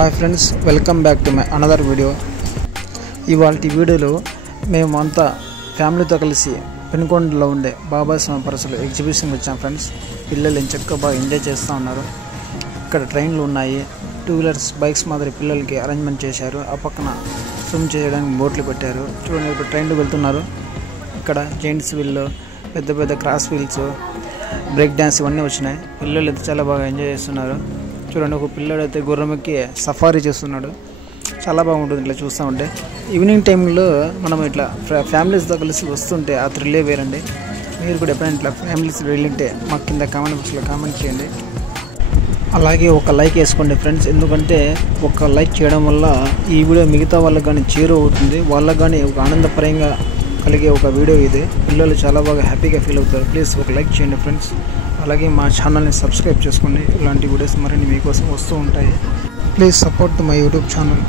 Hi friends, welcome back to my another video. ఇవాళ వీడియోలో మేము అంతా ఫ్యామిలీతో కలిసి పెనుకొండలో ఉండే బాబాయ్ స్వామి పరసలు ఎగ్జిబిషన్కి వచ్చాం ఫ్రెండ్స్. పిల్లలు చక్కగా బాగా ఎంజాయ్ చేస్తూ ఉన్నారు. ఇక్కడ ట్రైన్లు ఉన్నాయి, 2 వీలర్స్ బైక్స్ మాదిరి పిల్లలకి అరేంజ్మెంట్ చేశారు. ఆ పక్కన స్విమ్ చేయడానికి బోట్లు పెట్టారు. చూడండి, ఇప్పుడు ట్రైన్లు వెళ్తున్నారు. ఇక్కడ జెంట్స్ వీళ్ళు, పెద్ద పెద్ద క్రాస్ వీల్స్, బ్రేక్ డ్యాన్స్ ఇవన్నీ వచ్చినాయి. పిల్లలు అయితే చాలా బాగా ఎంజాయ్ చేస్తున్నారు. చూడండి, ఒక పిల్లడు అయితే గుర్రమెక్కి సఫారీ చేస్తున్నాడు. చాలా బాగుంటుంది ఇట్లా చూస్తూ ఉంటే. ఈవినింగ్ టైంలో మనం ఇట్లా ఫ్యామిలీస్తో కలిసి వస్తుంటే ఆ థ్రిల్లే వేరండి. మీరు కూడా ఎప్పుడైనా ఇట్లా ఫ్యామిలీస్ వెళ్ళింటే మాకు కింద కామెంట్ బాక్స్లో కామెంట్ చేయండి. అలాగే ఒక లైక్ వేసుకోండి ఫ్రెండ్స్, ఎందుకంటే ఒక లైక్ చేయడం వల్ల ఈ వీడియో మిగతా వాళ్ళకి కానీ చేరువవుతుంది. వాళ్ళకి కానీ ఒక ఆనందపరంగా కలిగే ఒక వీడియో ఇది. పిల్లలు చాలా బాగా హ్యాపీగా ఫీల్ అవుతారు. ప్లీజ్ ఒక లైక్ చేయండి ఫ్రెండ్స్. అలాగే మా ఛానల్ని సబ్స్క్రైబ్ చేసుకోండి. ఇలాంటి వీడియోస్ మరిన్ని మీకోసం వస్తూ ఉంటాయి. Please support my YouTube channel.